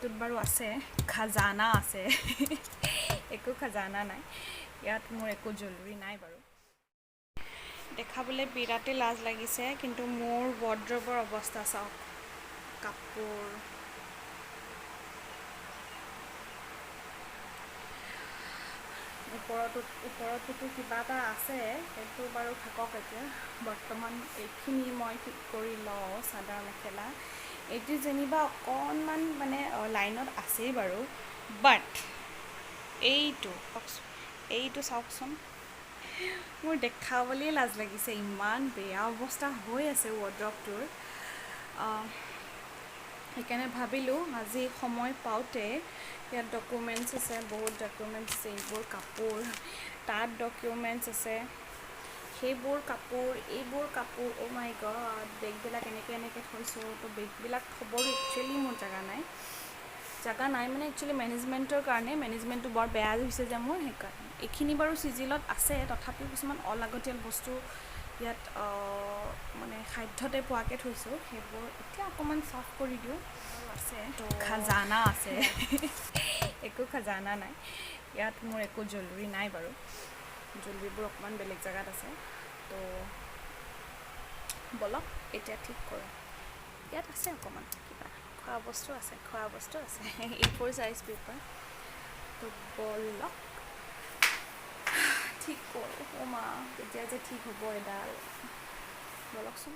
তোত বাৰু আছে খাজানা আছে একো খাজানা নাই ইয়াত মোৰ একো জুৱেলাৰী নাই বাৰু দেখাবলৈ বিৰাটেই লাজ লাগিছে কিন্তু মোৰ ৱাৰ্ড্ৰবৰ অৱস্থা চাওক কাপোৰ ওপৰতোতো কিবা এটা আছে সেইটো বাৰু থাকক এতিয়া বৰ্তমান এইখিনি মই ঠিক কৰি লওঁ চাদৰ মেখেলা এইটো যেনিবা অকণমান মানে লাইনত আছেই বাৰু বাট এইটো চাওকচোন মোৰ দেখাবলৈয়ে লাজ লাগিছে ইমান বেয়া অৱস্থা হৈ আছে ৱাৰ্ড্ৰবটোৰ সেইকাৰণে ভাবিলোঁ আজি সময় পাওঁতে ইয়াত ডকুমেণ্টছ আছে বহুত ডকুমেণ্টছ আছে এইবোৰ কাপোৰ তাত ডকুমেণ্টছ আছে সেইবোৰ কাপোৰ এইবোৰ কাপোৰ অ' মাই গড বেগবিলাক এনেকৈ থৈছোঁ তো বেগবিলাক থ'বৰ একচুৱেলি মোৰ জেগা নাই মানে একচুৱেলি মেনেজমেণ্টৰ কাৰণে মেনেজমেণ্টটো বৰ বেয়া হৈছে যে মোৰ সেইকাৰণে এইখিনি বাৰু চিজিলত আছে তথাপিও কিছুমান অলাগতিয়াল বস্তু ইয়াত মানে সাধ্যতে পোৱাকৈ থৈছোঁ সেইবোৰ এতিয়া অকণমান চাফ কৰি দিওঁ আছে খাজানা আছে একো খাজানা নাই ইয়াত মোৰ একো জুৱেলাৰী নাই বাৰু জুৱেলাৰীবোৰ অকণমান বেলেগ জেগাত আছে তো বলক এতিয়া ঠিক কৰোঁ ইয়াত আছে অকণমান কিবা খোৱা বস্তু আছে A4 সাইজ পেপাৰ তো বলক ঠিক কৰোঁ মা কেতিয়া যে ঠিক হ'ব এডাল বলকচোন